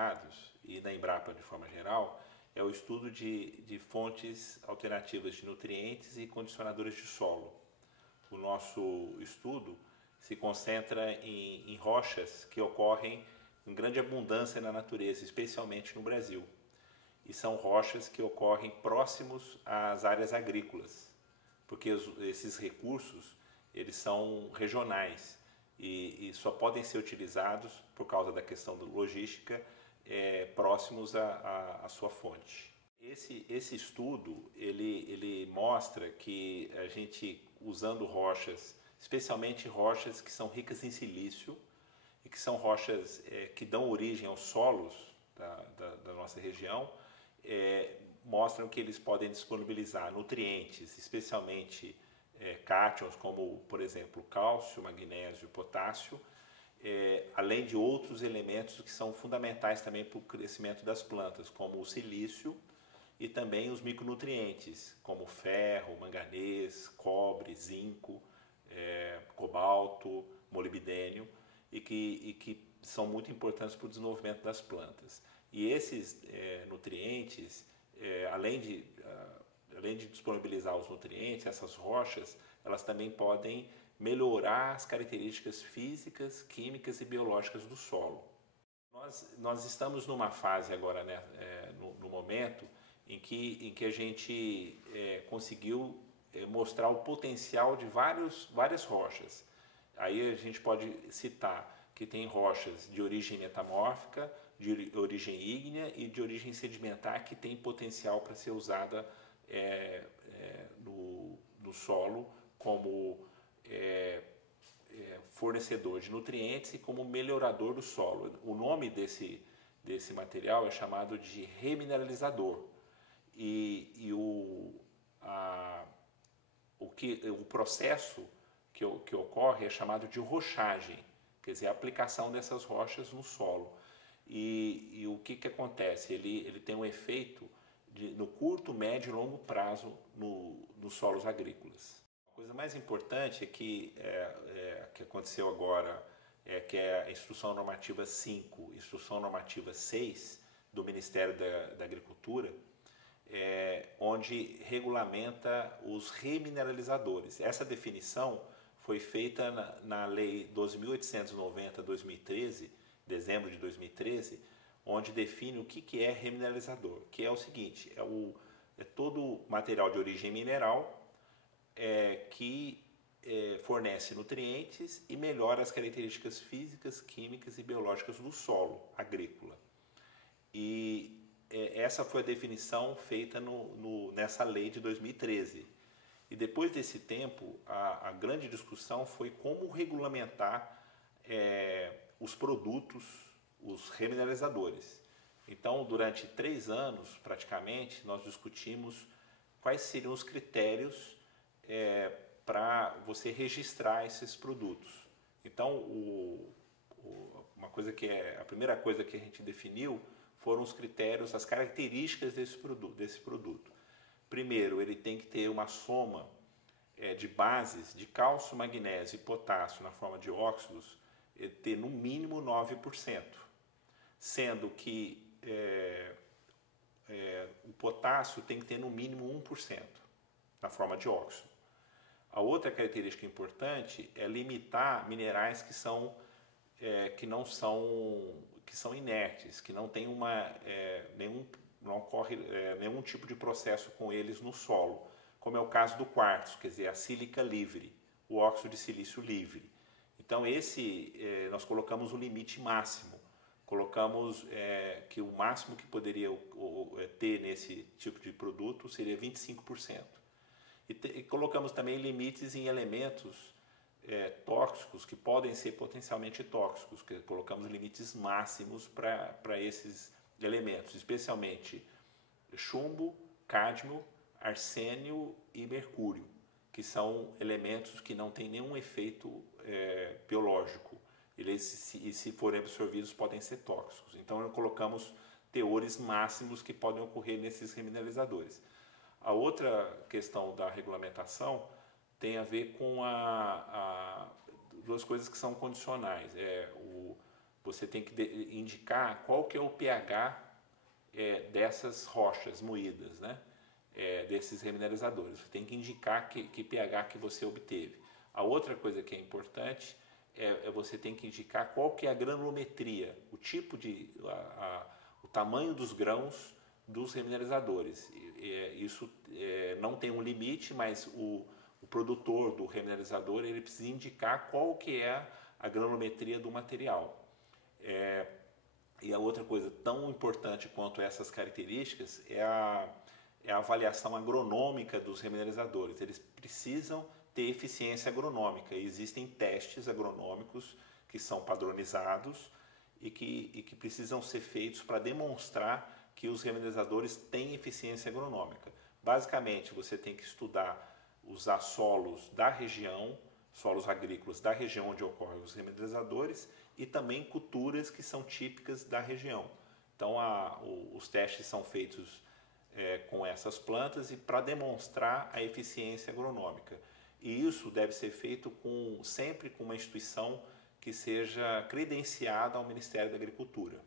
Cerrados e da Embrapa de forma geral é o estudo de fontes alternativas de nutrientes e condicionadores de solo. O nosso estudo se concentra em rochas que ocorrem em grande abundância na natureza, especialmente no Brasil. E são rochas que ocorrem próximos às áreas agrícolas, porque esses recursos eles são regionais e só podem ser utilizados por causa da questão da logística próximos à sua fonte. Esse estudo ele mostra que a gente usando rochas, especialmente rochas que são ricas em silício e que são rochas que dão origem aos solos da nossa região, mostram que eles podem disponibilizar nutrientes, especialmente cátions como, por exemplo, cálcio, magnésio, potássio, além de outros elementos que são fundamentais também para o crescimento das plantas, como o silício e também os micronutrientes, como ferro, manganês, cobre, zinco, cobalto, molibdênio, e que são muito importantes para o desenvolvimento das plantas. E esses nutrientes, além de disponibilizar os nutrientes, essas rochas, elas também podem melhorar as características físicas, químicas e biológicas do solo. Nós estamos numa fase agora, né, no momento, em que a gente conseguiu mostrar o potencial de várias rochas. Aí a gente pode citar que tem rochas de origem metamórfica, de origem ígnea e de origem sedimentar que tem potencial para ser usada no solo como fornecedor de nutrientes e como melhorador do solo. O nome desse material é chamado de remineralizador e o processo que ocorre é chamado de rochagem, quer dizer, a aplicação dessas rochas no solo. E o que acontece? Ele tem um efeito no curto, médio e longo prazo nos solos agrícolas. A coisa mais importante que aconteceu agora que é a Instrução Normativa 5, Instrução Normativa 6 do Ministério da Agricultura, onde regulamenta os remineralizadores. Essa definição foi feita na Lei 12.890/2013, dezembro de 2013, onde define o que é remineralizador, que é o seguinte, é todo material de origem mineral que fornece nutrientes e melhora as características físicas, químicas e biológicas do solo agrícola. E essa foi a definição feita nessa lei de 2013. E depois desse tempo, a grande discussão foi como regulamentar os produtos, os remineralizadores. Então, durante 3 anos, praticamente, nós discutimos quais seriam os critérios para você registrar esses produtos. Então, a primeira coisa que a gente definiu foram os critérios, as características desse produto. Primeiro, ele tem que ter uma soma de bases de cálcio, magnésio e potássio na forma de óxidos, ter no mínimo 9%, sendo que o potássio tem que ter no mínimo 1% na forma de óxido. A outra característica importante é limitar minerais que são inertes, que não tem não ocorre nenhum tipo de processo com eles no solo, como é o caso do quartzo, quer dizer, a sílica livre, o óxido de silício livre. Então nós colocamos o limite máximo, colocamos que o máximo que poderia ter nesse tipo de produto seria 25%. E colocamos também limites em elementos tóxicos que podem ser potencialmente tóxicos, que colocamos limites máximos para esses elementos, especialmente chumbo, cádmio, arsênio e mercúrio, que são elementos que não têm nenhum efeito biológico. Eles, se forem absorvidos, podem ser tóxicos. Então, nós colocamos teores máximos que podem ocorrer nesses remineralizadores. A outra questão da regulamentação tem a ver com duas coisas que são condicionais. você tem que indicar qual que é o pH dessas rochas moídas, né? Desses remineralizadores. Você tem que indicar que pH que você obteve. A outra coisa que é importante você tem que indicar qual que é a granulometria, o tipo o tamanho dos grãos dos remineralizadores. Isso não tem um limite, mas o produtor do remineralizador ele precisa indicar qual que é a granulometria do material. E a outra coisa tão importante quanto essas características é a avaliação agronômica dos remineralizadores. Eles precisam ter eficiência agronômica. E existem testes agronômicos que são padronizados e que precisam ser feitos para demonstrar que os remineralizadores têm eficiência agronômica. Basicamente, você tem que usar solos da região, solos agrícolas da região onde ocorrem os remineralizadores e também culturas que são típicas da região. Então, os testes são feitos com essas plantas e para demonstrar a eficiência agronômica. E isso deve ser feito sempre com uma instituição que seja credenciada ao Ministério da Agricultura.